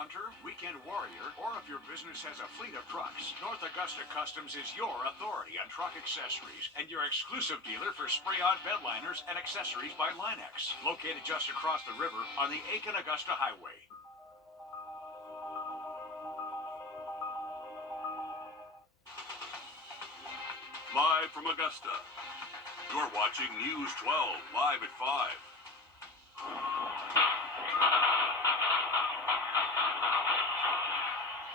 hunter, weekend warrior, or if your business has a fleet of trucks, North Augusta Customs is your authority on truck accessories and your exclusive dealer for spray-on bed liners and accessories by Linex, located just across the river on the Aiken-Augusta Highway. Live from Augusta, you're watching News 12, live at 5.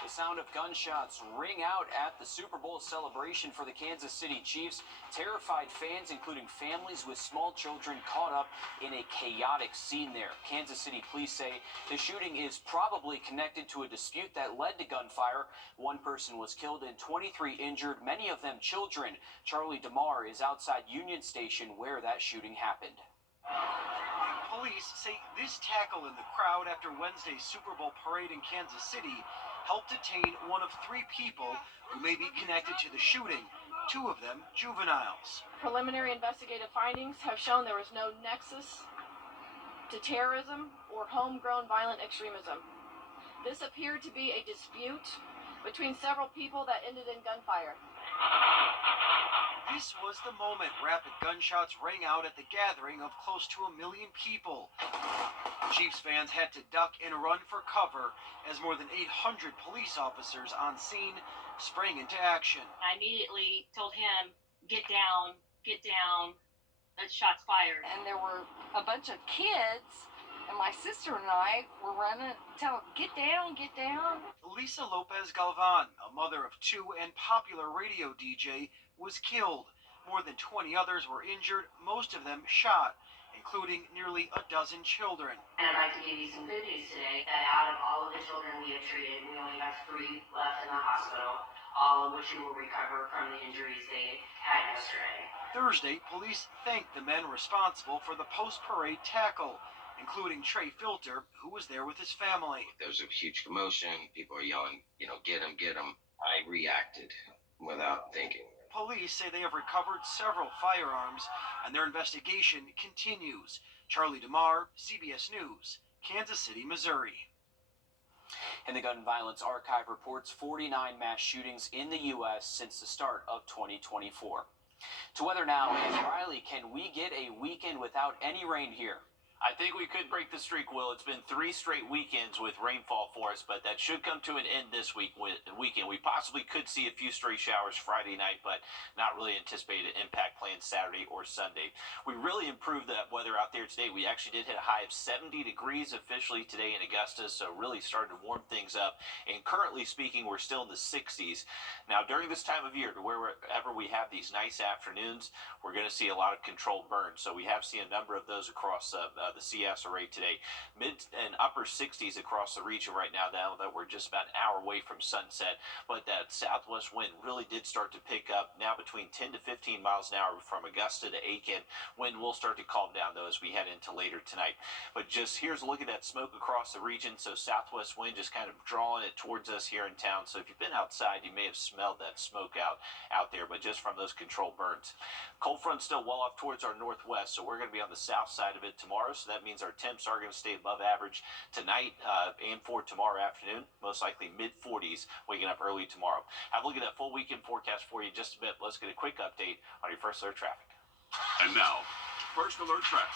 The sound of gunshots ring out at the Super Bowl celebration for the Kansas City Chiefs. Terrified fans, including families with small children, caught up in a chaotic scene there. Kansas City police say the shooting is probably connected to a dispute that led to gunfire. One person was killed and 23 injured, many of them children. Charlie DeMar is outside Union Station where that shooting happened. Police say this tackle in the crowd after Wednesday's Super Bowl parade in Kansas City helped detain one of 3 people who may be connected to the shooting, 2 of them juveniles. Preliminary investigative findings have shown there was no nexus to terrorism or homegrown violent extremism. This appeared to be a dispute between several people that ended in gunfire. This was the moment rapid gunshots rang out at the gathering of close to 1 million people. Chiefs fans had to duck and run for cover as more than 800 police officers on scene sprang into action. I immediately told him, get down, shots fired. And there were a bunch of kids, and my sister and I were running, telling, get down. Lisa Lopez Galvan, a mother of 2 and popular radio DJ, was killed. More than 20 others were injured, most of them shot, including nearly a dozen children. And I'd like to give you some good news today, that out of all of the children we have treated, we only have 3 left in the hospital, all of which will recover from the injuries they had yesterday. Thursday, police thanked the men responsible for the post-parade tackle, including Trey Filter, who was there with his family. There was a huge commotion. People are yelling, get him. I reacted without thinking. Police say they have recovered several firearms, and their investigation continues. Charlie DeMar, CBS News, Kansas City, Missouri. And the Gun Violence Archive reports 49 mass shootings in the U.S. since the start of 2024. To weather now, and Riley, can we get a weekend without any rain here? I think we could break the streak, Will. It's been 3 straight weekends with rainfall for us, but that should come to an end this weekend. We possibly could see a few stray showers Friday night, but not really anticipated impact plans Saturday or Sunday. We really improved that weather out there today. We actually did hit a high of 70 degrees officially today in Augusta, so really started to warm things up. And currently speaking, we're still in the 60s. Now, during this time of year, wherever we have these nice afternoons, we're going to see a lot of controlled burns. So we have seen a number of those across the CS array today. Mid and upper 60s across the region right now that we're just about an hour away from sunset. But that southwest wind really did start to pick up now between 10 to 15 miles an hour from Augusta to Aiken. Wind will start to calm down though as we head into later tonight. But just here's a look at that smoke across the region. So southwest wind just kind of drawing it towards us here in town. So if you've been outside, you may have smelled that smoke out there, but just from those controlled burns. Cold front still well off towards our northwest, so we're going to be on the south side of it tomorrow. So that means our temps are going to stay above average tonight and for tomorrow afternoon, most likely mid-40s, waking up early tomorrow. Have a look at that full weekend forecast for you in just a bit. Let's get a quick update on your First Alert traffic. And now, First Alert traffic.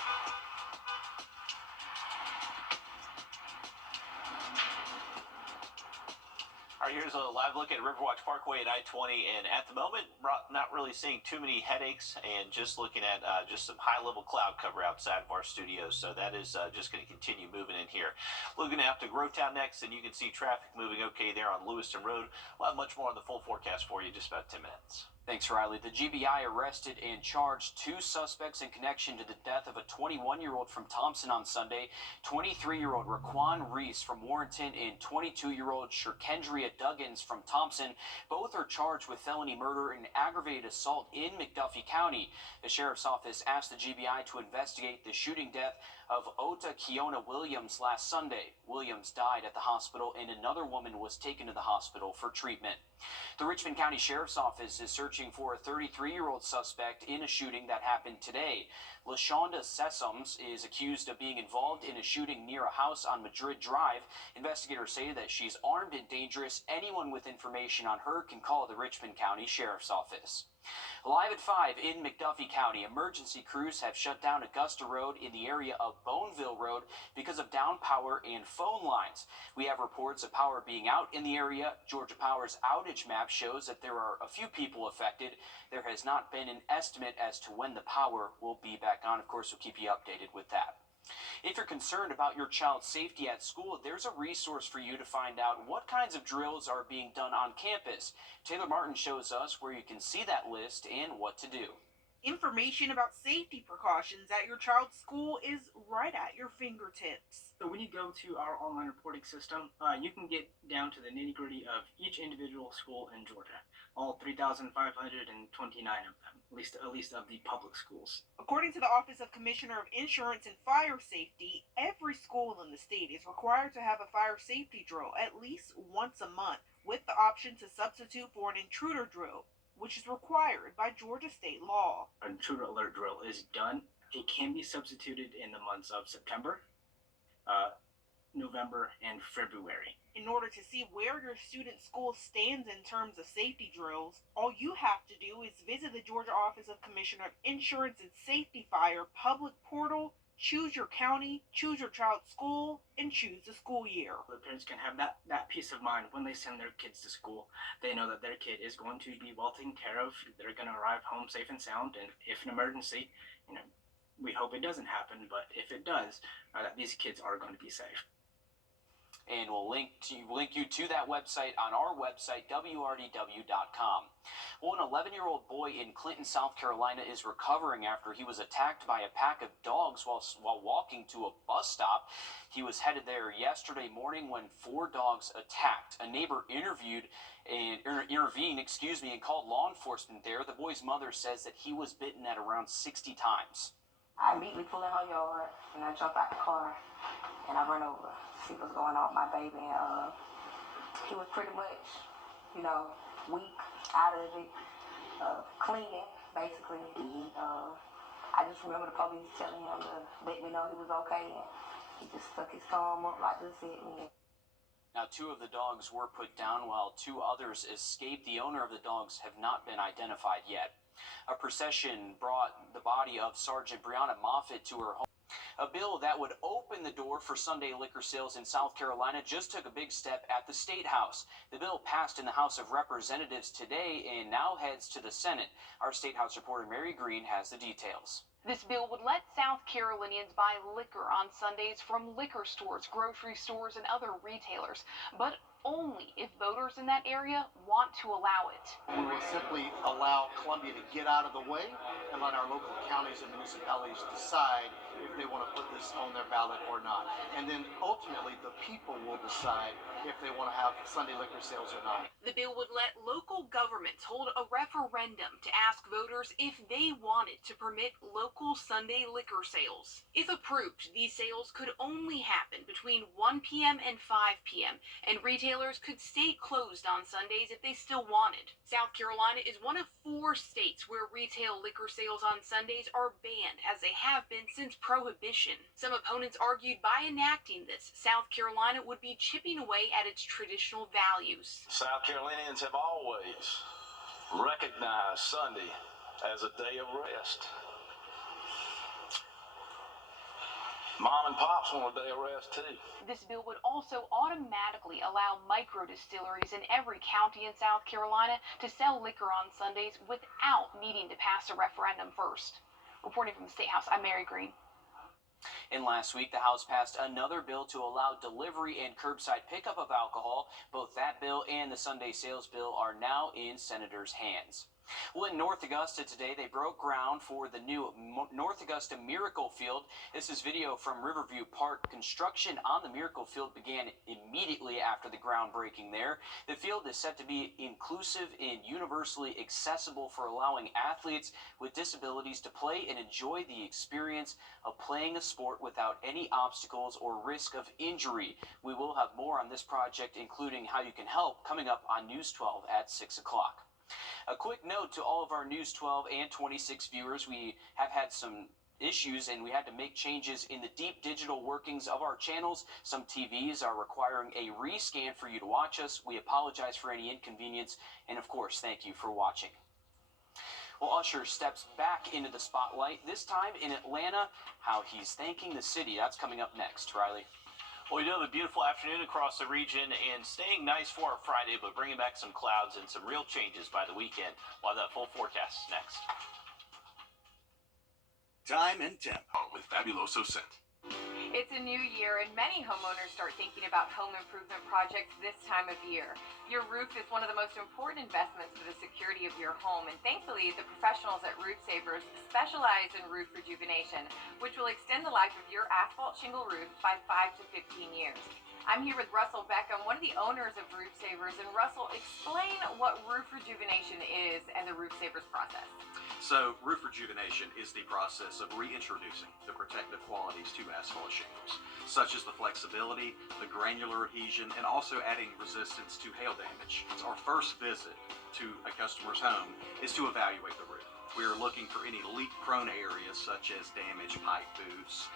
All right, here's a live look at Riverwatch Parkway at I-20, and at the moment, not really seeing too many headaches, and just looking at just some high-level cloud cover outside of our studios, so that is just going to continue moving in here. Looking out to Grovetown next, and you can see traffic moving okay there on Lewiston Road. We'll have much more on the full forecast for you in just about 10 minutes. Thanks, Riley. The GBI arrested and charged 2 suspects in connection to the death of a 21-year-old from Thompson on Sunday, 23-year-old Raquan Reese from Warrenton, and 22-year-old Shirkendria Duggins from Thompson. Both are charged with felony murder and aggravated assault in McDuffie County. The sheriff's office asked the GBI to investigate the shooting death of Ota Kiona Williams last Sunday. Williams died at the hospital, and another woman was taken to the hospital for treatment. The Richmond County Sheriff's Office is searching searching for a 33-year-old suspect in a shooting that happened today. LaShonda Sessoms is accused of being involved in a shooting near a house on Madrid Drive. Investigators say that she's armed and dangerous. Anyone with information on her can call the Richmond County Sheriff's Office. Live at 5 in McDuffie County, emergency crews have shut down Augusta Road in the area of Boneville Road because of down power and phone lines. We have reports of power being out in the area. Georgia Power's outage map shows that there are a few people affected. There has not been an estimate as to when the power will be back on. Of course, we'll keep you updated with that. If you're concerned about your child's safety at school, there's a resource for you to find out what kinds of drills are being done on campus. Taylor Martin shows us where you can see that list and what to do. Information about safety precautions at your child's school is right at your fingertips. So when you go to our online reporting system, you can get down to the nitty-gritty of each individual school in Georgia, all 3,529 of them, at least of the public schools. According to the Office of Commissioner of Insurance and Fire Safety, every school in the state is required to have a fire safety drill at least once a month, with the option to substitute for an intruder drill, which is required by Georgia state law. An intruder alert drill is done. It can be substituted in the months of September, November, and February. In order to see where your student school stands in terms of safety drills, all you have to do is visit the Georgia Office of Commissioner of Insurance and Safety Fire public portal, choose your county, choose your child's school, and choose the school year. The parents can have that peace of mind when they send their kids to school. They know that their kid is going to be well taken care of. They're going to arrive home safe and sound, and if an emergency, we hope it doesn't happen, but if it does, these kids are going to be safe. And we'll link you to that website on our website, wrdw.com. Well, an 11-year-old boy in Clinton, South Carolina is recovering after he was attacked by a pack of dogs while walking to a bus stop. He was headed there yesterday morning when 4 dogs attacked. A neighbor intervened, and called law enforcement there. The boy's mother says that he was bitten at around 60 times. I immediately pulled in her yard, and I jumped out the car, and I run over to see what's going on with my baby. And he was pretty much, weak, out of it, cleaning, basically. I just remember the police telling him to let me know he was okay, and he just stuck his thumb up like this at me. Now, 2 of the dogs were put down while 2 others escaped. The owner of the dogs have not been identified yet. A procession brought the body of Sergeant Brianna Moffitt to her home. A bill that would open the door for Sunday liquor sales in South Carolina just took a big step at the State House. The bill passed in the House of Representatives today and now heads to the Senate. Our State House reporter Mary Green has the details. This bill would let South Carolinians buy liquor on Sundays from liquor stores, grocery stores, and other retailers, but only if voters in that area want to allow it. We will simply allow Columbia to get out of the way and let our local counties and municipalities decide if they want to put this on their ballot or not. And then ultimately the people will decide if they want to have Sunday liquor sales or not. The bill would let local governments hold a referendum to ask voters if they wanted to permit local Sunday liquor sales. If approved, these sales could only happen between 1 p.m. and 5 p.m., and retailers could stay closed on Sundays if they still wanted. South Carolina is one of 4 states where retail liquor sales on Sundays are banned, as they have been since Prohibition. Some opponents argued by enacting this, South Carolina would be chipping away at its traditional values. South Carolinians have always recognized Sunday as a day of rest. Mom and Pops want a day of rest too. This bill would also automatically allow micro distilleries in every county in South Carolina to sell liquor on Sundays without needing to pass a referendum first. Reporting from the State House, I'm Mary Green. And last week, the House passed another bill to allow delivery and curbside pickup of alcohol. Both that bill and the Sunday sales bill are now in senators' hands. Well, in North Augusta today, they broke ground for the new North Augusta Miracle Field. This is video from Riverview Park. Construction on the Miracle Field began immediately after the groundbreaking there. The field is set to be inclusive and universally accessible for allowing athletes with disabilities to play and enjoy the experience of playing a sport without any obstacles or risk of injury. We will have more on this project, including how you can help, coming up on News 12 at 6 o'clock. A quick note to all of our News 12 and 26 viewers, we have had some issues and we had to make changes in the deep digital workings of our channels. Some TVs are requiring a rescan for you to watch us. We apologize for any inconvenience, and of course, thank you for watching. Well, Usher steps back into the spotlight, this time in Atlanta, how he's thanking the city. That's coming up next. Riley? Well, we do have a beautiful afternoon across the region and staying nice for our Friday, but bringing back some clouds and some real changes by the weekend. We'll have that full forecast next. Time and temp. With Fabuloso Scent. It's a new year, and many homeowners start thinking about home improvement projects this time of year. Your roof is one of the most important investments for the security of your home, and thankfully, the professionals at Roof Savers specialize in roof rejuvenation, which will extend the life of your asphalt shingle roof by 5 to 15 years. I'm here with Russell Beckham, one of the owners of Roof Savers, and Russell, explain what roof rejuvenation is and the Roof Savers process. So, roof rejuvenation is the process of reintroducing the protective qualities to asphalt shingles, such as the flexibility, the granular adhesion, and also adding resistance to hail damage. Our first visit to a customer's home is to evaluate the roof. We are looking for any leak-prone areas such as damaged pipe boots,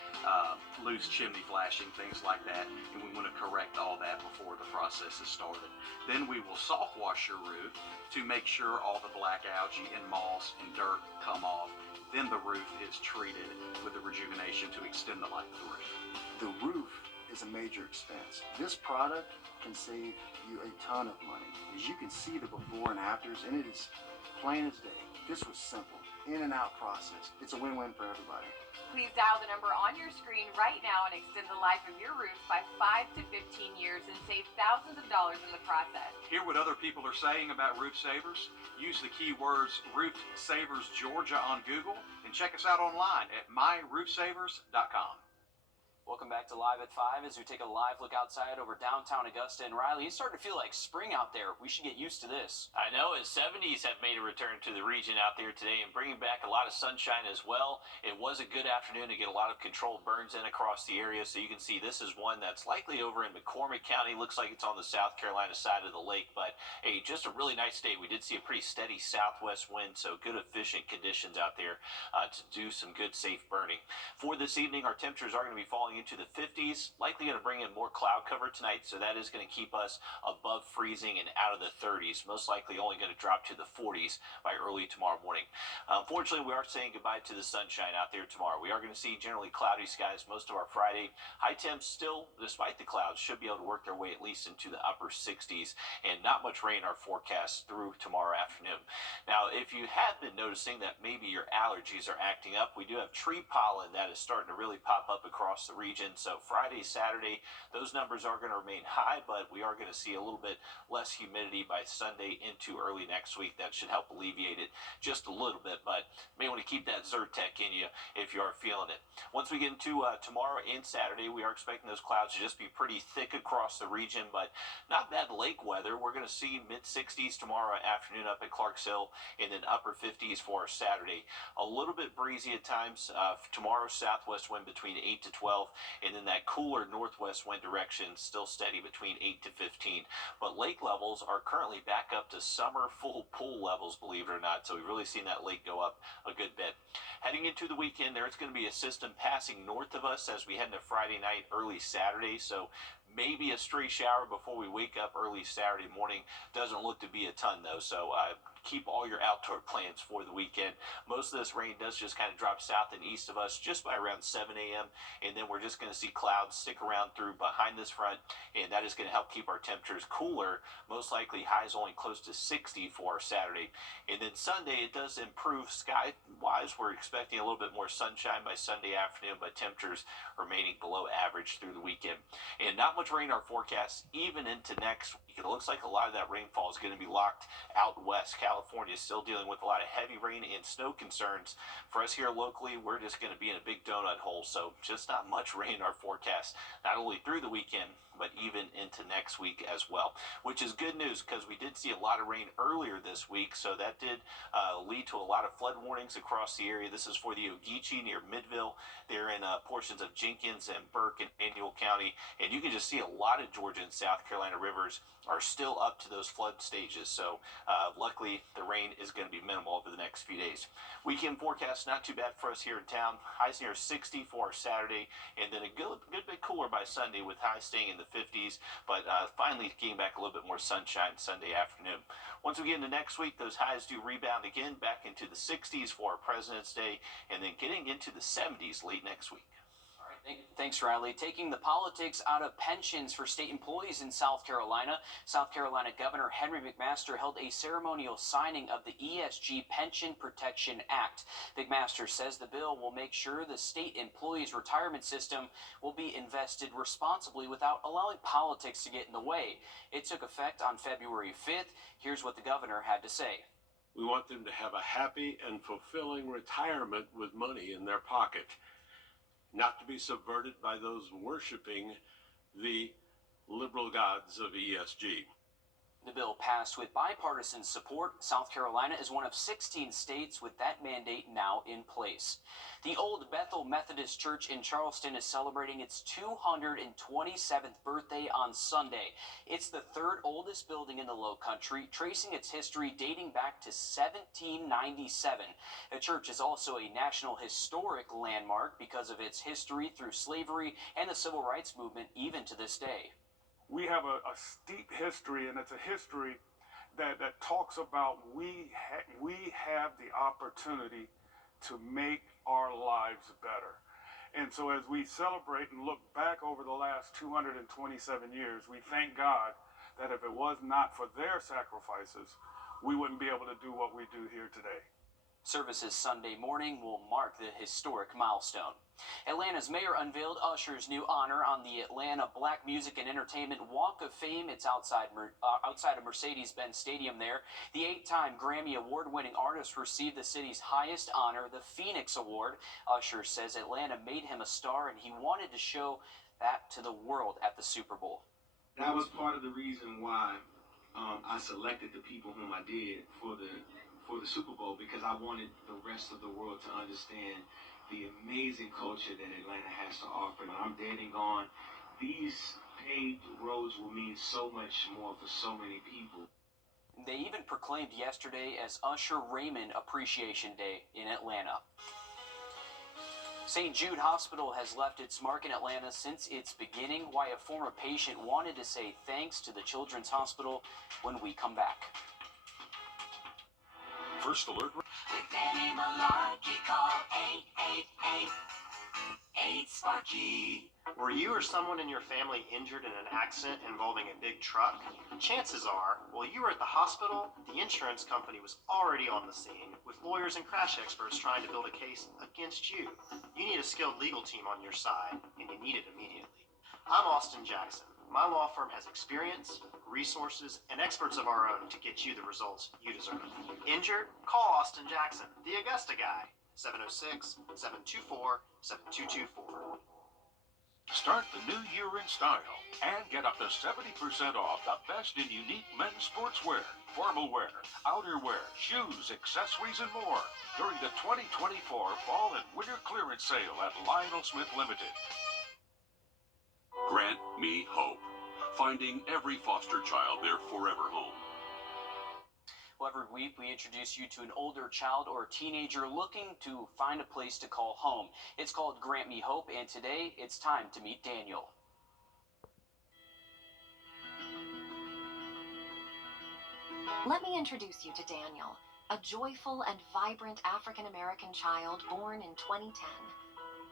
loose chimney flashing, things like that, and we want to correct all that before the process is started. Then we will soft wash your roof to make sure all the black algae and moss and dirt come off. Then the roof is treated with the rejuvenation to extend the life of the roof. The roof is a major expense. This product can save you a ton of money. As you can see the before and afters, and it is plain as day. This was simple, in and out process. It's a win-win for everybody. Please dial the number on your screen right now and extend the life of your roof by 5 to 15 years and save thousands of dollars in the process. Hear what other people are saying about Roof Savers? Use the keywords Roof Savers Georgia on Google and check us out online at myroofsavers.com. Welcome back to Live at 5 as we take a live look outside over downtown Augusta. And Riley, it's starting to feel like spring out there. We should get used to this. I know, as 70s have made a return to the region out there today and bringing back a lot of sunshine as well. It was a good afternoon to get a lot of controlled burns in across the area. So you can see this is one that's likely over in McCormick County. Looks like it's on the South Carolina side of the lake. But, hey, just a really nice day. We did see a pretty steady southwest wind, so good, efficient conditions out there to do some good, safe burning. For this evening, our temperatures are going to be falling into the 50s, likely going to bring in more cloud cover tonight, so that is going to keep us above freezing and out of the 30s, most likely only going to drop to the 40s by early tomorrow morning. Unfortunately, we are saying goodbye to the sunshine out there tomorrow. We are going to see generally cloudy skies most of our Friday. High temps still, despite the clouds, should be able to work their way at least into the upper 60s, and not much rain in our forecast through tomorrow afternoon. Now, if you have been noticing that maybe your allergies are acting up, we do have tree pollen that is starting to really pop up across the region. So Friday, Saturday, those numbers are going to remain high, but we are going to see a little bit less humidity by Sunday into early next week. That should help alleviate it just a little bit, but may want to keep that Zyrtec in you if you are feeling it. Once we get into tomorrow and Saturday, we are expecting those clouds to just be pretty thick across the region, but not bad lake weather. We're going to see mid-60s tomorrow afternoon up at Clarks Hill, and then upper 50s for our Saturday. A little bit breezy at times. Tomorrow, southwest wind between 8 to 12, and then that cooler northwest wind direction still steady between 8 to 15. But lake levels are currently back up to summer full pool levels, believe it or not. So we've really seen that lake go up a good bit. Heading into the weekend, there's going to be a system passing north of us as we head into Friday night, early Saturday. So maybe a stray shower before we wake up early Saturday morning. Doesn't look to be a ton though, so keep all your outdoor plans for the weekend. Most of this rain does just kind of drop south and east of us just by around 7 a.m. and then we're just going to see clouds stick around through behind this front, and that is going to help keep our temperatures cooler. Most likely highs only close to 60 for Saturday, and then Sunday it does improve sky wise. We're expecting a little bit more sunshine by Sunday afternoon, but temperatures remaining below average through the weekend, and not much rain in our forecast even into next week. It looks like a lot of that rainfall is going to be locked out west. California is still dealing with a lot of heavy rain and snow concerns. For us here locally, we're just going to be in a big donut hole, so just not much rain in our forecast, not only through the weekend, but even into next week as well, which is good news because we did see a lot of rain earlier this week, so that did lead to a lot of flood warnings across the area. This is for the Ogeechee near Midville. They're in portions of Jenkins and Burke and Annual County, and you can just see a lot of Georgia and South Carolina rivers are still up to those flood stages, so luckily the rain is going to be minimal over the next few days. Weekend forecast not too bad for us here in town. Highs near 60 for our Saturday, and then a good bit cooler by Sunday with highs staying in the 50s, but finally getting back a little bit more sunshine Sunday afternoon. Once we get into next week, those highs do rebound again back into the 60s for our President's Day, and then getting into the 70s late next week. Thanks, Riley. Taking the politics out of pensions for state employees in South Carolina, South Carolina Governor Henry McMaster held a ceremonial signing of the ESG Pension Protection Act. McMaster says the bill will make sure the state employees' retirement system will be invested responsibly without allowing politics to get in the way. It took effect on February 5th. Here's what the governor had to say. We want them to have a happy and fulfilling retirement with money in their pocket, not to be subverted by those worshiping the liberal gods of ESG. The bill passed with bipartisan support. South Carolina is one of 16 states with that mandate now in place. The Old Bethel Methodist Church in Charleston is celebrating its 227th birthday on Sunday. It's the third oldest building in the Low Country, tracing its history dating back to 1797. The church is also a National Historic Landmark because of its history through slavery and the Civil Rights Movement even to this day. We have a steep history, and it's a history that talks about we have the opportunity to make our lives better. And so as we celebrate and look back over the last 227 years, we thank God that if it was not for their sacrifices, we wouldn't be able to do what we do here today. Services Sunday morning will mark the historic milestone. Atlanta's mayor unveiled Usher's new honor on the Atlanta Black Music and Entertainment Walk of Fame. It's outside of Mercedes-Benz Stadium there. The 8-time Grammy Award-winning artist received the city's highest honor, the Phoenix Award. Usher says Atlanta made him a star, and he wanted to show that to the world at the Super Bowl. That was part of the reason why I selected the people whom I did for the Super Bowl, because I wanted the rest of the world to understand the amazing culture that Atlanta has to offer. And I'm dead and gone. These paved roads will mean so much more for so many people. They even proclaimed yesterday as Usher Raymond Appreciation Day in Atlanta. St. Jude Hospital has left its mark in Atlanta since its beginning. Why a former patient wanted to say thanks to the Children's Hospital when we come back. First alert. With any malarkey, call 888-8-SPARKY. Were you or someone in your family injured in an accident involving a big truck? Chances are, while you were at the hospital, the insurance company was already on the scene with lawyers and crash experts trying to build a case against you. You need a skilled legal team on your side, and you need it immediately. I'm Austin Jackson. My law firm has experience, resources, and experts of our own to get you the results you deserve. Injured? Call Austin Jackson, the Augusta guy. 706-724-7224. Start the new year in style and get up to 70% off the best in unique men's sportswear, formal wear, outerwear, shoes, accessories, and more during the 2024 Fall and Winter Clearance Sale at Lionel Smith Limited. Grant Me Hope. Finding every foster child their forever home. Well, every week we introduce you to an older child or teenager looking to find a place to call home. It's called Grant Me Hope, and today it's time to meet Daniel. Let me introduce you to Daniel, a joyful and vibrant African-American child born in 2010.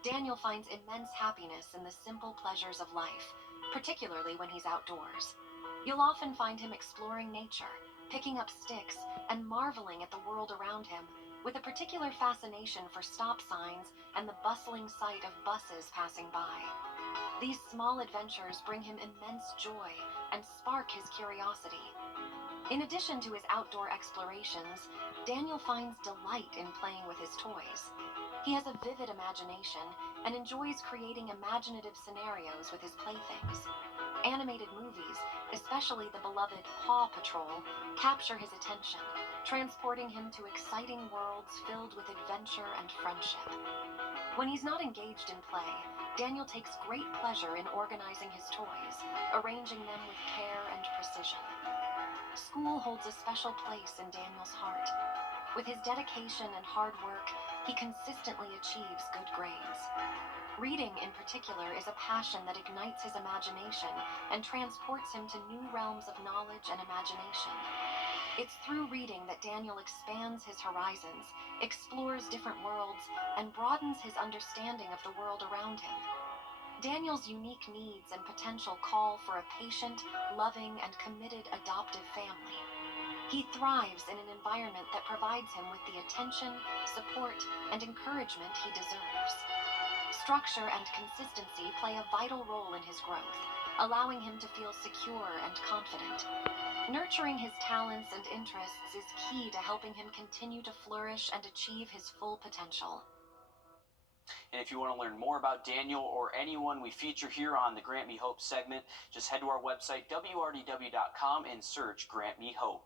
Daniel finds immense happiness in the simple pleasures of life, particularly when he's outdoors. You'll often find him exploring nature, picking up sticks, and marveling at the world around him, with a particular fascination for stop signs and the bustling sight of buses passing by. These small adventures bring him immense joy and spark his curiosity. In addition to his outdoor explorations, Daniel finds delight in playing with his toys. He has a vivid imagination and enjoys creating imaginative scenarios with his playthings. Animated movies, especially the beloved Paw Patrol, capture his attention, transporting him to exciting worlds filled with adventure and friendship. When he's not engaged in play, Daniel takes great pleasure in organizing his toys, arranging them with care and precision. School holds a special place in Daniel's heart. With his dedication and hard work, he consistently achieves good grades. Reading, in particular, is a passion that ignites his imagination and transports him to new realms of knowledge and imagination. It's through reading that Daniel expands his horizons, explores different worlds, and broadens his understanding of the world around him. Daniel's unique needs and potential call for a patient, loving, and committed adoptive family. He thrives in an environment that provides him with the attention, support, and encouragement he deserves. Structure and consistency play a vital role in his growth, allowing him to feel secure and confident. Nurturing his talents and interests is key to helping him continue to flourish and achieve his full potential. And if you want to learn more about Daniel or anyone we feature here on the Grant Me Hope segment, just head to our website, wrdw.com, and search Grant Me Hope.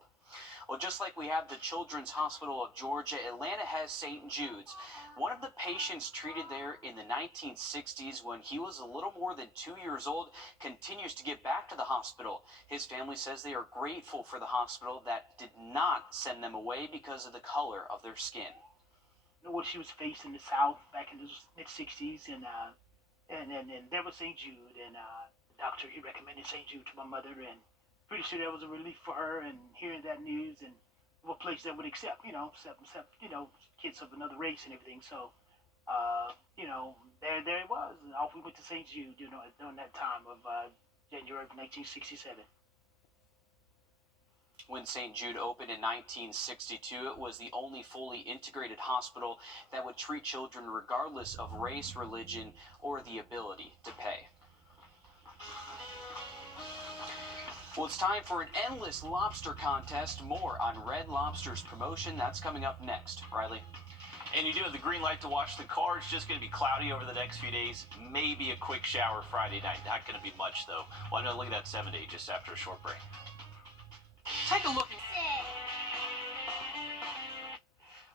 Well, just like we have the Children's Hospital of Georgia, Atlanta has St. Jude's. One of the patients treated there in the 1960s when he was a little more than 2 years old continues to get back to the hospital. His family says they are grateful for the hospital that did not send them away because of the color of their skin. What she was facing in the South back in the mid-60s, and there was St. Jude, and the doctor, he recommended St. Jude to my mother, and pretty sure that was a relief for her, and hearing that news, and a place that would accept kids of another race and everything. So, there it was, and off we went to St. Jude, during that time of January of 1967. When St. Jude opened in 1962, it was the only fully integrated hospital that would treat children regardless of race, religion, or the ability to pay. Well, it's time for an endless lobster contest. More on Red Lobster's promotion. That's coming up next. Riley? And you do have the green light to wash the car. It's just going to be cloudy over the next few days. Maybe a quick shower Friday night. Not going to be much, though. Well, I know, look at that 7-day just after a short break. Take a look.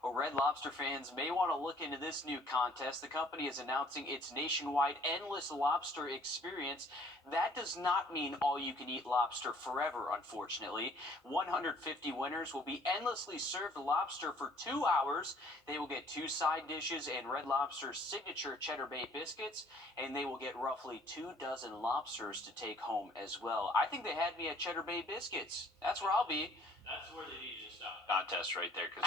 Well, Red Lobster fans may want to look into this new contest. The company is announcing its nationwide Endless Lobster experience. That does not mean all-you-can-eat lobster forever, unfortunately. 150 winners will be endlessly served lobster for 2 hours. They will get 2 side dishes and Red Lobster's signature Cheddar Bay biscuits, and they will get roughly 2 dozen lobsters to take home as well. I think they had me at Cheddar Bay biscuits. That's where I'll be. That's where they need you to stop. Contest right there, because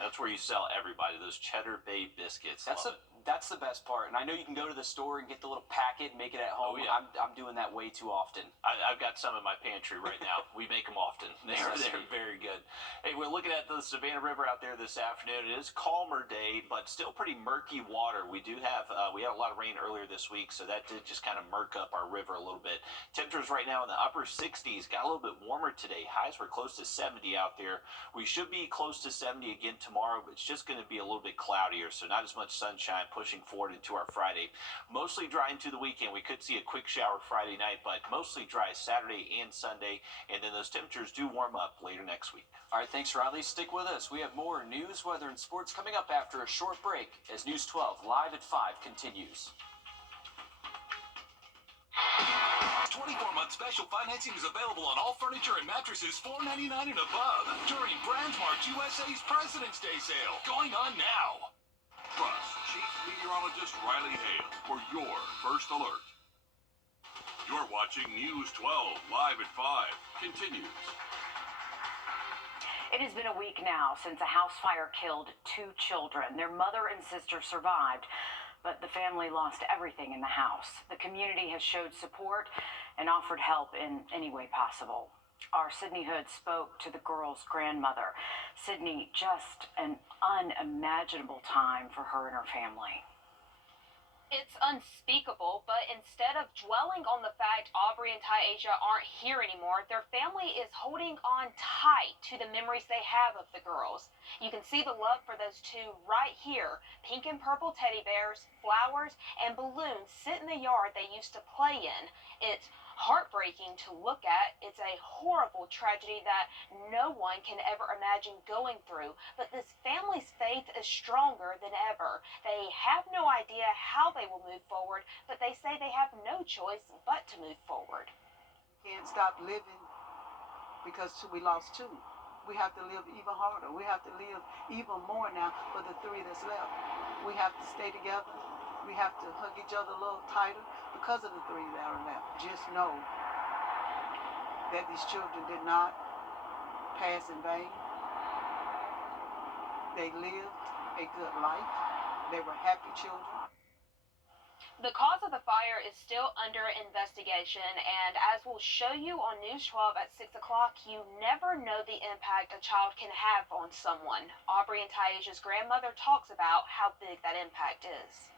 that's where you sell everybody those Cheddar Bay biscuits. That's the best part, and I know you can go to the store and get the little packet and make it at home. Oh, yeah. I'm doing that way too often. I've got some in my pantry right now. We make them often. They're very good. Hey, we're looking at the Savannah River out there this afternoon. It is a calmer day, but still pretty murky water. We do have we had a lot of rain earlier this week, so that did just kind of murk up our river a little bit. Temperatures right now in the upper 60s. Got a little bit warmer today. Highs were close to 70 out there. We should be close to 70 again tomorrow, but it's just going to be a little bit cloudier, so not as much sunshine pushing forward into our Friday. Mostly dry into the weekend. We could see a quick shower Friday night, but mostly dry Saturday and Sunday, and then those temperatures do warm up later next week. All right, thanks, Riley. Stick with us. We have more news, weather, and sports coming up after a short break as News 12 Live at 5 continues. 24-month special financing is available on all furniture and mattresses $4.99 and above during Brandmark USA's President's Day sale going on now. Trust Chief Meteorologist Riley Hale for your first alert. You're watching News 12 Live at 5 continues. It has been a week now since a house fire killed 2 children. Their mother and sister survived, but the family lost everything in the house. The community has showed support and offered help in any way possible. Our Sydney Hood spoke to the girl's grandmother. Sydney, just an unimaginable time for her and her family. It's unspeakable, but instead of dwelling on the fact Aubrey and Tyasha aren't here anymore, their family is holding on tight to the memories they have of the girls. You can see the love for those 2 right here. Pink and purple teddy bears, flowers, and balloons sit in the yard they used to play in. It's heartbreaking to look at. It's a horrible tragedy that no one can ever imagine going through. But this family's faith is stronger than ever. They have no idea how they will move forward, but they say they have no choice but to move forward. Can't stop living because we lost two. We have to live even harder. We have to live even more now for the three that's left. We have to stay together. We have to hug each other a little tighter because of the three that are left. Just know that these children did not pass in vain. They lived a good life. They were happy children. The cause of the fire is still under investigation, and as we'll show you on News 12 at 6 o'clock, you never know the impact a child can have on someone. Aubrey and Taisha's grandmother talks about how big that impact is.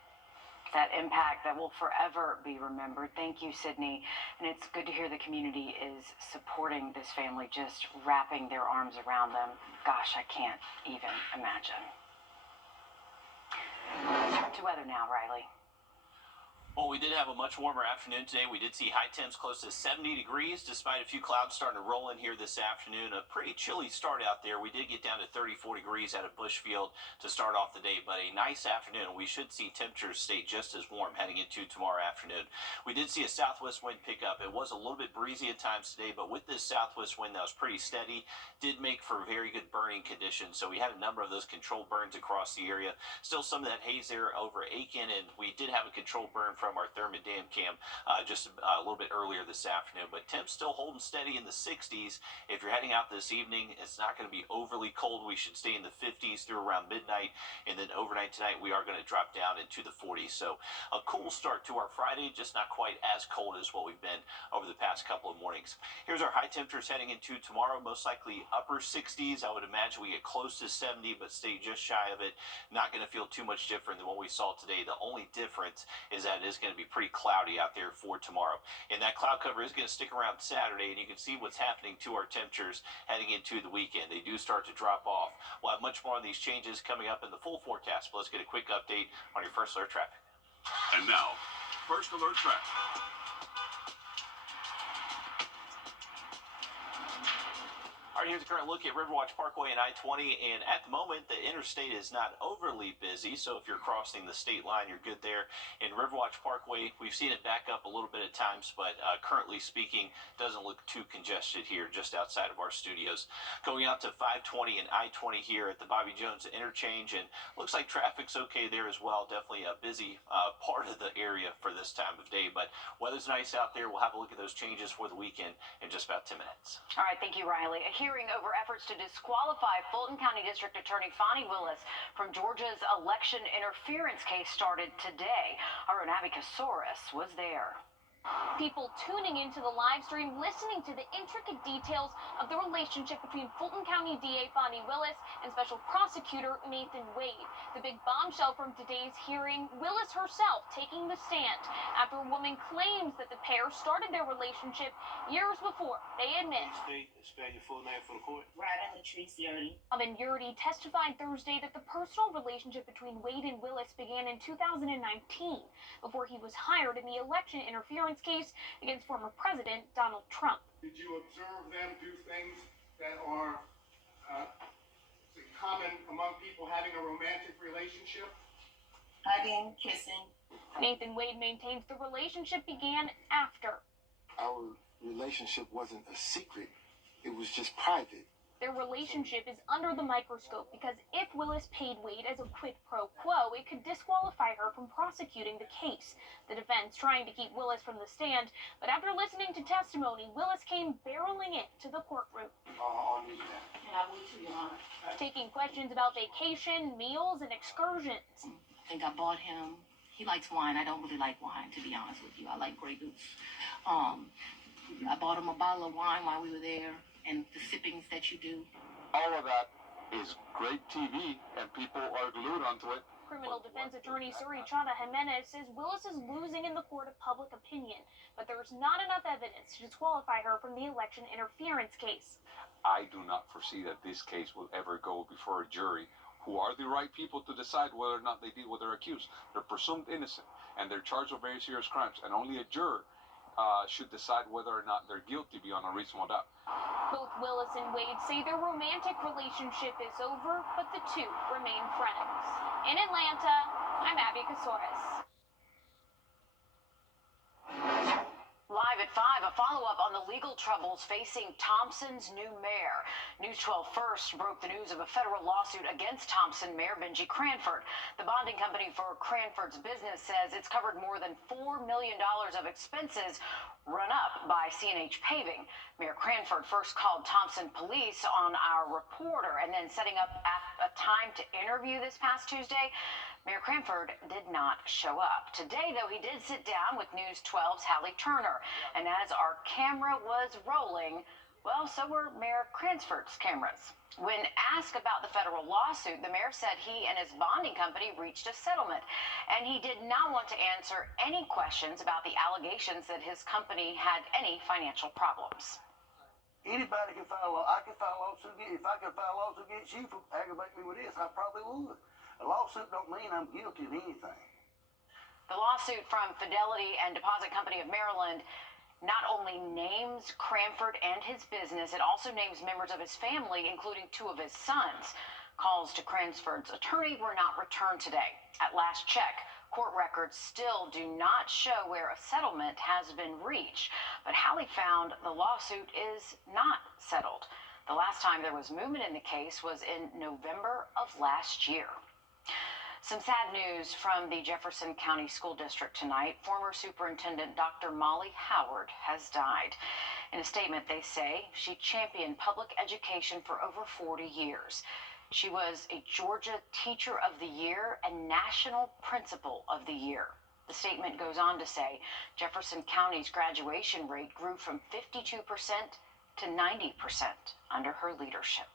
That impact that will forever be remembered. Thank you, Sydney. And it's good to hear the community is supporting this family, just wrapping their arms around them. Gosh, I can't even imagine. To weather now, Riley. Well, we did have a much warmer afternoon today. We did see high temps close to 70 degrees, despite a few clouds starting to roll in here this afternoon. A pretty chilly start out there. We did get down to 34 degrees out of Bushfield to start off the day, but a nice afternoon. We should see temperatures stay just as warm heading into tomorrow afternoon. We did see a southwest wind pick up. It was a little bit breezy at times today, but with this southwest wind that was pretty steady, did make for very good burning conditions. So we had a number of those controlled burns across the area. Still some of that haze there over Aiken, and we did have a controlled burn from our Thermid Dam cam just a little bit earlier this afternoon. But temps still holding steady in the 60s. If you're heading out this evening, it's not going to be overly cold. We should stay in the 50s through around midnight, and then overnight tonight we are going to drop down into the 40s. So a cool start to our Friday, just not quite as cold as what we've been over the past couple of mornings. Here's our high temperatures heading into tomorrow, most likely upper 60s. I would imagine we get close to 70, but stay just shy of it. Not going to feel too much different than what we saw today. The only difference is that it is going to be pretty cloudy out there for tomorrow. And that cloud cover is going to stick around Saturday, and you can see what's happening to our temperatures heading into the weekend. They do start to drop off. We'll have much more on these changes coming up in the full forecast, but let's get a quick update on your First Alert traffic. And now, First Alert traffic. All right, here's a current look at Riverwatch Parkway and I-20, and at the moment, the interstate is not overly busy, so if you're crossing the state line, you're good there. In Riverwatch Parkway, we've seen it back up a little bit at times, but currently speaking, doesn't look too congested here just outside of our studios. Going out to 520 and I-20 here at the Bobby Jones interchange, and looks like traffic's okay there as well. Definitely a busy part of the area for this time of day, but weather's nice out there. We'll have a look at those changes for the weekend in just about 10 minutes. All right, thank you, Riley. A hearing over efforts to disqualify Fulton County District Attorney Fonnie Willis from Georgia's election interference case started today. Our own Abby Kasoris was there. People tuning into the live stream, listening to the intricate details of the relationship between Fulton County DA Fonnie Willis and Special Prosecutor Nathan Wade. The big bombshell from today's hearing, Willis herself taking the stand after a woman claims that the pair started their relationship years before they admit. Spell your full name for the court. Ryder Latrice Yurdy. Yurdy testified Thursday that the personal relationship between Wade and Willis began in 2019 before he was hired in the election interference case against former President Donald Trump. Did you observe them do things that are common among people having a romantic relationship? Hugging, kissing. Nathan Wade maintains the relationship began after. Our relationship wasn't a secret. It was just private. Their relationship is under the microscope because if Willis paid Wade as a quid pro quo, it could disqualify her from prosecuting the case. The defense trying to keep Willis from the stand, but after listening to testimony, Willis came barreling into the courtroom. Taking questions about vacation, meals, and excursions. I think I bought him. He likes wine. I don't really like wine, to be honest with you. I like Grey Goose. I bought him a bottle of wine while we were there, and the sippings that you do. All of that is great TV, and people are glued onto it. Criminal defense attorney Suri Chana Jimenez says Willis is losing in the court of public opinion, but there is not enough evidence to disqualify her from the election interference case. I do not foresee that this case will ever go before a jury who are the right people to decide whether or not they did what they're accused. They're presumed innocent, and they're charged with very serious crimes, and only a juror should decide whether or not they're guilty beyond a reasonable doubt. Both Willis and Wade say their romantic relationship is over, but the two remain friends. In Atlanta, I'm Abby Casores. Live at 5, a follow-up on the legal troubles facing Thompson's new mayor. News 12 first broke the news of a federal lawsuit against Thompson Mayor Benji Cranford. The bonding company for Cranford's business says it's covered more than $4 million of expenses run up by CNH Paving. Mayor Cranford first called Thompson police on our reporter and then setting up a time to interview this past Tuesday. Mayor Cranford did not show up. Today, though, he did sit down with News 12's Hallie Turner. And as our camera was rolling, well, so were Mayor Cranford's cameras. When asked about the federal lawsuit, the mayor said he and his bonding company reached a settlement. And he did not want to answer any questions about the allegations that his company had any financial problems. Anybody can file I can file a lawsuit if I could file a lawsuit against you for aggravating me with this, I probably would. A lawsuit don't mean I'm guilty of anything. The lawsuit from Fidelity and Deposit Company of Maryland not only names Cranford and his business, it also names members of his family, including two of his sons. Calls to Cranford's attorney were not returned today. At last check, court records still do not show where a settlement has been reached, but Hallie found the lawsuit is not settled. The last time there was movement in the case was in November of last year. Some sad news from the Jefferson County School District tonight. Former Superintendent Dr. Molly Howard has died. In a statement, they say she championed public education for over 40 years. She was a Georgia Teacher of the Year and National Principal of the Year. The statement goes on to say Jefferson County's graduation rate grew from 52% to 90% under her leadership.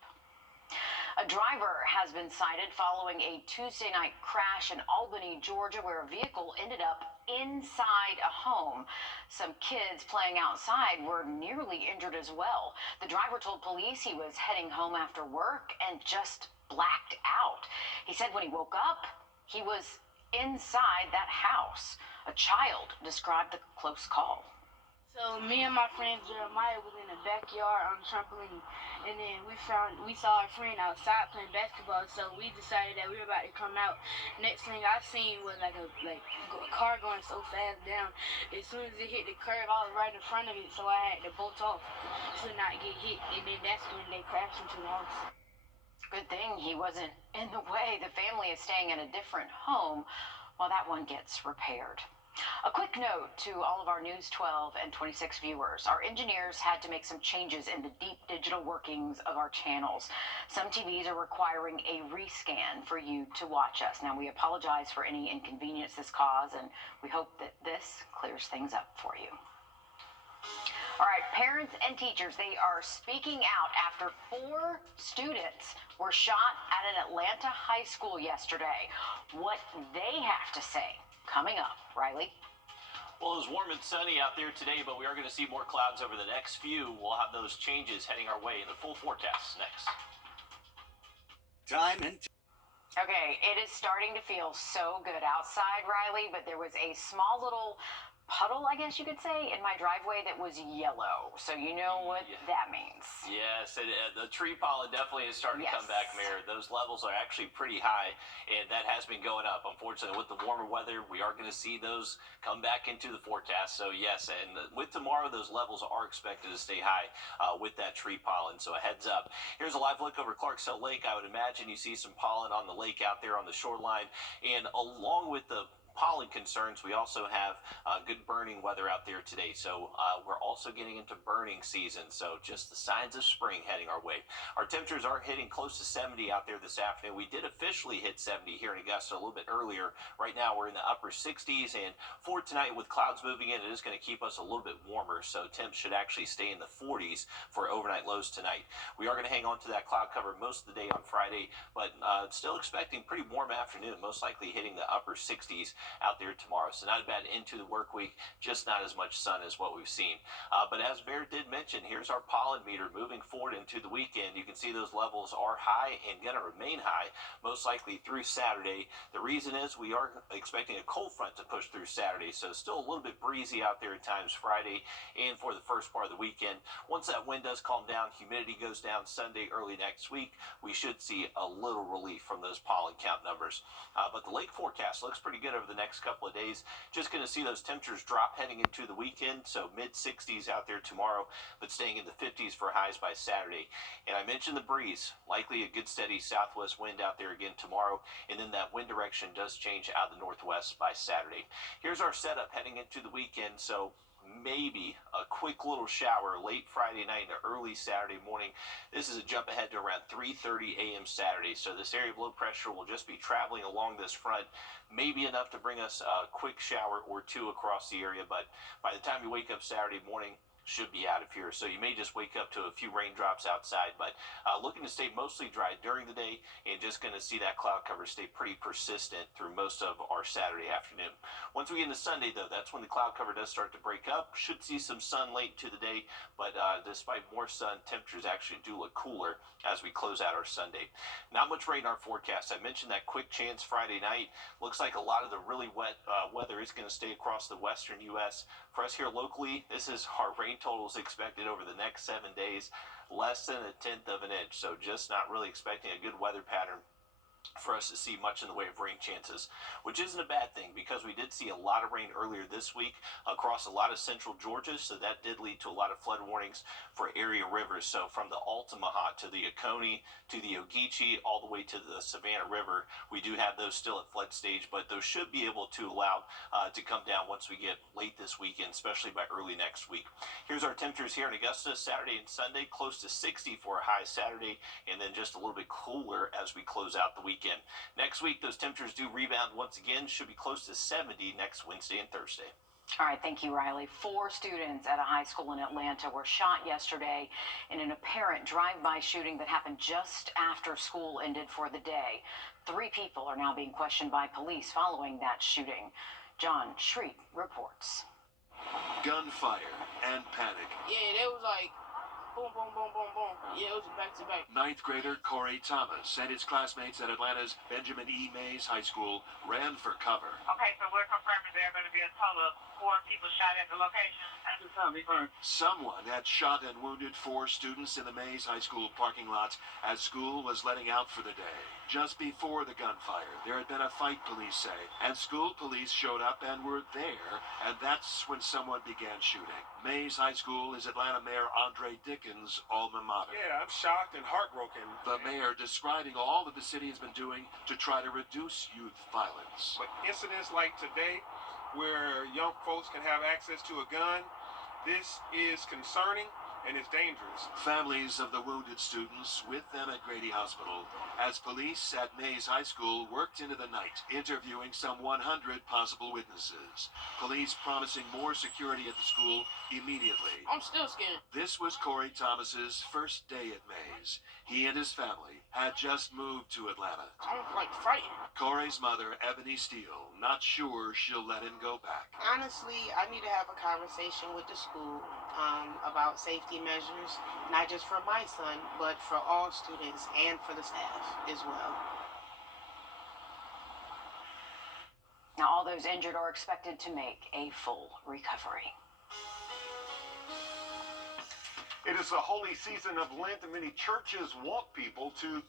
A driver has been cited following a Tuesday night crash in Albany, Georgia, where a vehicle ended up inside a home. Some kids playing outside were nearly injured as well. The driver told police he was heading home after work and just blacked out. He said when he woke up, he was inside that house. A child described the close call. So me and my friend Jeremiah was in the backyard on the trampoline, and then we saw our friend outside playing basketball. So we decided that we were about to come out. Next thing I seen was a car going so fast down. As soon as it hit the curb, I was right in front of it, so I had to bolt off to not get hit. And then that's when they crashed into the house. Good thing he wasn't in the way. The family is staying in a different home while that one gets repaired. A quick note to all of our News 12 and 26 viewers. Our engineers had to make some changes in the deep digital workings of our channels. Some TVs are requiring a rescan for you to watch us. Now, we apologize for any inconvenience this caused, and we hope that this clears things up for you. All right, parents and teachers, they are speaking out after 4 students were shot at an Atlanta high school yesterday. What they have to say coming up. Riley? Well, it was warm and sunny out there today, but we are going to see more clouds over the next few. We'll have those changes heading our way in the full forecast next. Okay, it is starting to feel so good outside, Riley, but there was a small little puddle, I guess you could say, in my driveway that was yellow. So you know what that means. Yes, the tree pollen definitely is starting to come back, Mayor. Those levels are actually pretty high, and that has been going up. Unfortunately, with the warmer weather, we are going to see those come back into the forecast. So, yes, and with tomorrow, those levels are expected to stay high with that tree pollen. So, a heads up. Here's a live look over Clarksville Lake. I would imagine you see some pollen on the lake out there on the shoreline, and along with the pollen concerns, we also have good burning weather out there today. So we're also getting into burning season. So just the signs of spring heading our way. Our temperatures are hitting close to 70 out there this afternoon. We did officially hit 70 here in Augusta a little bit earlier. Right now we're in the upper 60s, and for tonight with clouds moving in, it is going to keep us a little bit warmer. So temps should actually stay in the 40s for overnight lows tonight. We are going to hang on to that cloud cover most of the day on Friday, but still expecting pretty warm afternoon, most likely hitting the upper 60s. out there tomorrow. So not bad into the work week, just not as much sun as what we've seen. But as Bear did mention, here's our pollen meter moving forward into the weekend. You can see those levels are high and going to remain high, most likely through Saturday. The reason is we are expecting a cold front to push through Saturday, so still a little bit breezy out there at times Friday and for the first part of the weekend. Once that wind does calm down, humidity goes down Sunday, early next week, we should see a little relief from those pollen count numbers. But the lake forecast looks pretty good over the next couple of days. Just going to see those temperatures drop heading into the weekend, so mid-60s out there tomorrow, but staying in the 50s for highs by Saturday. And I mentioned the breeze, likely a good steady southwest wind out there again tomorrow, and then that wind direction does change out of the northwest by Saturday. Here's our setup heading into the weekend, so maybe a quick little shower late Friday night into early Saturday morning. This is a jump ahead to around 3:30 a.m. Saturday, so this area of low pressure will just be traveling along this front, maybe enough to bring us a quick shower or two across the area, but by the time you wake up Saturday morning, should be out of here. So you may just wake up to a few raindrops outside, but looking to stay mostly dry during the day, and just going to see that cloud cover stay pretty persistent through most of our Saturday afternoon. Once we get into Sunday, though, that's when the cloud cover does start to break up. Should see some sun late into the day, but despite more sun, temperatures actually do look cooler as we close out our Sunday. Not much rain in our forecast. I mentioned that quick chance Friday night. Looks like a lot of the really wet weather is going to stay across the western U.S. For us here locally, this is our rain totals expected over the next 7 days, less than 1/10 of an inch, so just not really expecting a good weather pattern for us to see much in the way of rain chances, which isn't a bad thing because we did see a lot of rain earlier this week across a lot of central Georgia, so that did lead to a lot of flood warnings for area rivers. So from the Altamaha to the Oconee to the Ogeechee all the way to the Savannah River, we do have those still at flood stage, but those should be able to allow to come down once we get late this weekend, especially by early next week. Here's our temperatures here in Augusta Saturday and Sunday, close to 60 for a high Saturday, and then just a little bit cooler as we close out the weekend. Next week, those temperatures do rebound once again, should be close to 70 next Wednesday and Thursday. All right, thank you, Riley. 4 students at a high school in Atlanta were shot yesterday in an apparent drive-by shooting that happened just after school ended for the day. 3 people are now being questioned by police following that shooting. John Shriek reports. Gunfire and panic. Yeah, they was like boom, boom, boom, boom, boom. Yeah, it was back to back. 9th grader Corey Thomas and his classmates at Atlanta's Benjamin E. Mays High School ran for cover. Okay, so we're confirming there are going to be a total of 4 people shot at the location. Someone had shot and wounded 4 students in the Mays High School parking lot as school was letting out for the day. Just before the gunfire, there had been a fight, police say, and school police showed up and were there, and that's when someone began shooting. Mays High School is Atlanta Mayor Andre Dickens' alma mater. Yeah, I'm shocked and heartbroken. The mayor describing all that the city has been doing to try to reduce youth violence. But incidents like today, where young folks can have access to a gun, this is concerning and it's dangerous. Families of the wounded students with them at Grady Hospital as police at Mays High School worked into the night, interviewing some 100 possible witnesses. Police promising more security at the school immediately. I'm still scared. This was Corey Thomas's first day at Mays. He and his family had just moved to Atlanta. I'm like frightened. Corey's mother, Ebony Steele, not sure she'll let him go back. Honestly, I need to have a conversation with the school about safety measures, not just for my son, but for all students and for the staff as well. Now, all those injured are expected to make a full recovery. It is the holy season of Lent, and many churches want people to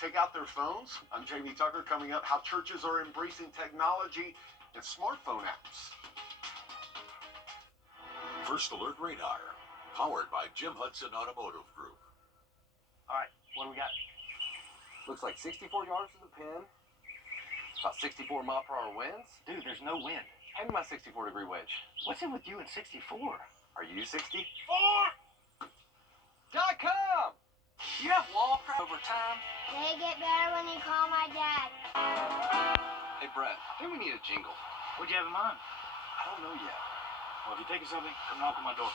take out their phones. I'm Jamie Tucker. Coming up, how churches are embracing technology and smartphone apps. First Alert Radar, powered by Jim Hudson Automotive Group. All right, what do we got? Looks like 64 yards to the pin. About 64 mile per hour winds. Dude, there's no wind. Hand me my 64-degree wedge. What's it with you and 64? Are you 64? .com! You have wall crap over time? They get better when you call my dad. Hey, Brett, I think we need a jingle. What'd you have in mind? I don't know yet. Well, if you're taking something, come knock on my door.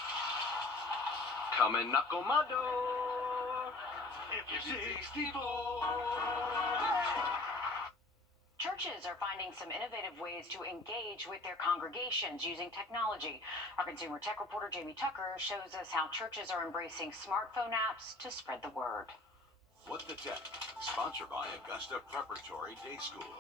Come and knock on my door. If you're 64. Churches are finding some innovative ways to engage with their congregations using technology. Our consumer tech reporter Jamie Tucker shows us how churches are embracing smartphone apps to spread the word. What the Tech, sponsored by Augusta Preparatory Day School.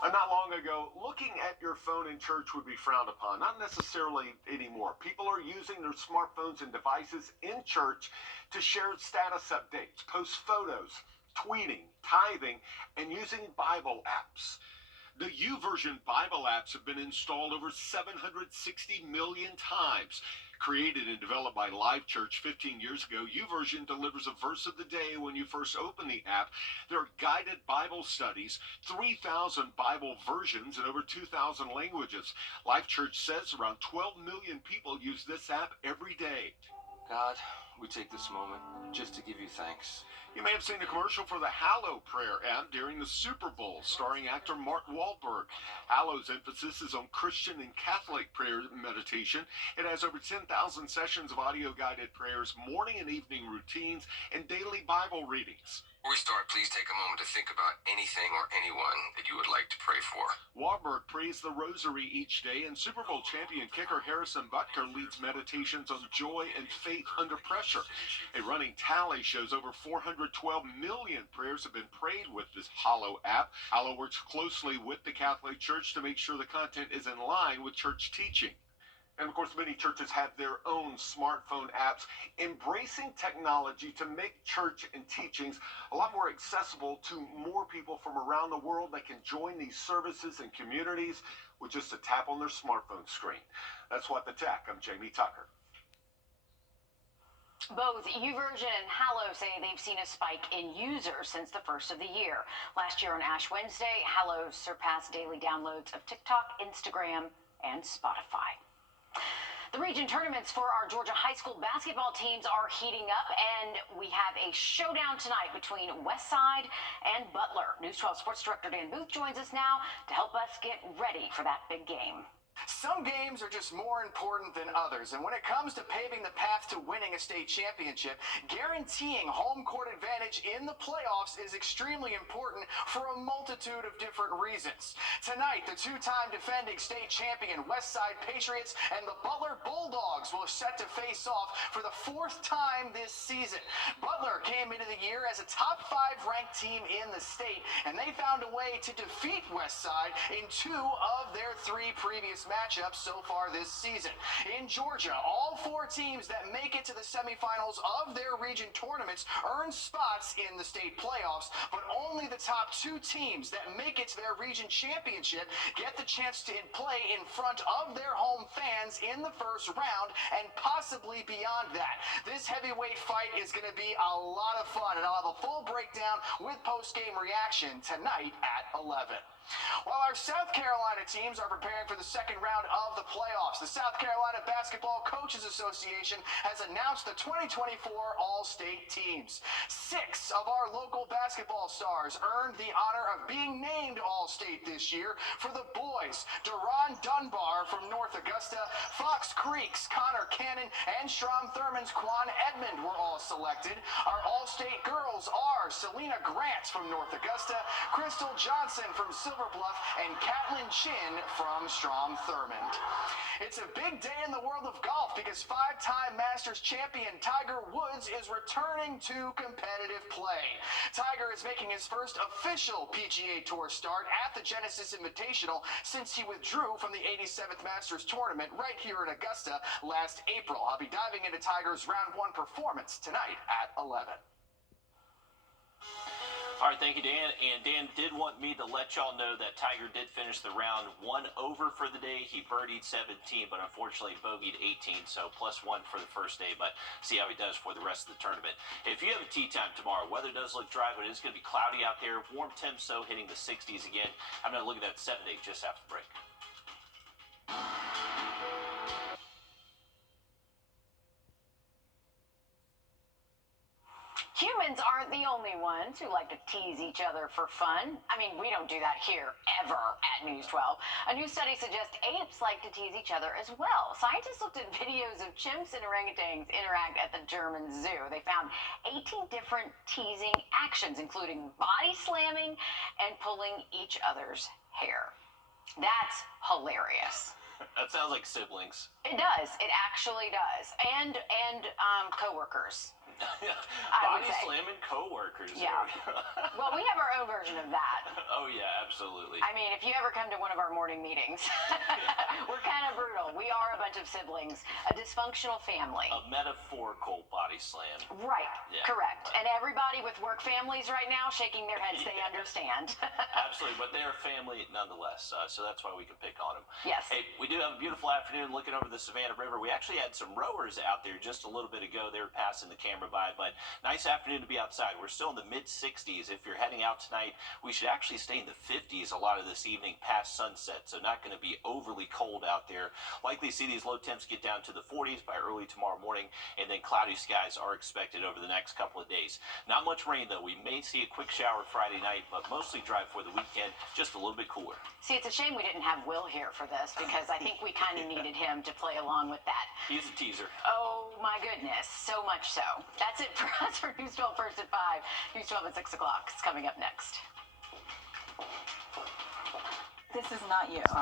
Not long ago, looking at your phone in church would be frowned upon. Not necessarily anymore. People are using their smartphones and devices in church to share status updates, post photos, tweeting, tithing, and using Bible apps. The YouVersion Bible apps have been installed over 760 million times. Created and developed by Live Church 15 years ago, YouVersion delivers a verse of the day when you first open the app. There are guided Bible studies, 3,000 Bible versions in over 2,000 languages. Live Church says around 12 million people use this app every day. God, we take this moment just to give you thanks. You may have seen a commercial for the Hallow Prayer app during the Super Bowl, starring actor Mark Wahlberg. Hallow's emphasis is on Christian and Catholic prayer meditation. It has over 10,000 sessions of audio-guided prayers, morning and evening routines, and daily Bible readings. Before we start, please take a moment to think about anything or anyone that you would like to pray for. Wahlberg prays the rosary each day, and Super Bowl champion kicker Harrison Butker leads meditations on joy and faith under pressure. A running tally shows over 412 million prayers have been prayed with this Hallow app. Hallow works closely with the Catholic Church to make sure the content is in line with church teaching. And of course, many churches have their own smartphone apps, embracing technology to make church and teachings a lot more accessible to more people from around the world that can join these services and communities with just a tap on their smartphone screen. That's What the Tech. I'm Jamie Tucker. Both YouVersion and Hallow say they've seen a spike in users since the first of the year. Last year on Ash Wednesday, Hallow surpassed daily downloads of TikTok, Instagram, and Spotify. The region tournaments for our Georgia high school basketball teams are heating up, and we have a showdown tonight between Westside and Butler. News 12 Sports Director Dan Booth joins us now to help us get ready for that big game. Some games are just more important than others, and when it comes to paving the path to winning a state championship, guaranteeing home court advantage in the playoffs is extremely important for a multitude of different reasons. Tonight, the two-time defending state champion Westside Patriots and the Butler Bulldogs will set to face off for the fourth time this season. Butler came into the year as a top 5 ranked team in the state, and they found a way to defeat Westside in 2 of their 3 previous matchups so far this season. In Georgia, all 4 teams that make it to the semifinals of their region tournaments earn spots in the state playoffs, but only the top 2 teams that make it to their region championship get the chance to play in front of their home fans in the first round and possibly beyond that. This heavyweight fight is going to be a lot of fun, and I'll have a full breakdown with post-game reaction tonight at 11. While our South Carolina teams are preparing for the second round of the playoffs, the South Carolina Basketball Coaches Association has announced the 2024 All-State teams. 6 of our local basketball stars earned the honor of being named All-State this year. For the boys, Deron Dunbar from North Augusta, Fox Creek's Connor Cannon, and Strom Thurmond's Quan Edmond were all selected. Our All-State girls are Selena Grant from North Augusta, Crystal Johnson from Silver Bluff, and Catlin Chin from Strom Thurmond. It's a big day in the world of golf because 5-time Masters champion Tiger Woods is returning to competitive play. Tiger is making his first official PGA Tour start at the Genesis Invitational since he withdrew from the 87th Masters tournament right here in Augusta last April. I'll be diving into Tiger's round 1 performance tonight at 11. All right, thank you, Dan. And Dan did want me to let y'all know that Tiger did finish the round 1 over for the day. He birdied 17, but unfortunately bogeyed 18, so +1 for the first day, but see how he does for the rest of the tournament. If you have a tee time tomorrow, weather does look dry, but it is going to be cloudy out there. Warm temps, so hitting the 60s again. I'm going to look at that 7-day just after the break. Humans aren't the only ones who like to tease each other for fun. I mean, we don't do that here ever at News 12. A new study suggests apes like to tease each other as well. Scientists looked at videos of chimps and orangutans interact at the German zoo. They found 18 different teasing actions, including body slamming and pulling each other's hair. That's hilarious. That sounds like siblings. It does. It actually does. And coworkers. Body slamming coworkers. Yeah. Well, we have our own version of that. Oh yeah, absolutely. I mean, if you ever come to one of our morning meetings, we're kind of brutal. We are a bunch of siblings, a dysfunctional family. A metaphorical body slam. Right. Yeah. Correct. And everybody with work families right now shaking their heads. They understand. Absolutely, but they're family nonetheless, so that's why we can pick on them. Yes. Hey, we do have a beautiful afternoon looking over the Savannah River. We actually had some rowers out there just a little bit ago. They were passing the camera by, but nice afternoon to be outside. We're still in the mid-60s. If you're heading out tonight, we should actually stay in the 50s a lot of this evening past sunset, so not going to be overly cold out there. Likely see these low temps get down to the 40s by early tomorrow morning, and then cloudy skies are expected over the next couple of days. Not much rain, though. We may see a quick shower Friday night, but mostly dry for the weekend, just a little bit cooler. See, it's a shame we didn't have Will here for this, because I think we kind of needed him to play along with that. He's a teaser. Oh, my goodness. So much so. That's it for us for News 12 First at 5. News 12 at 6 o'clock is coming up next. This is not you.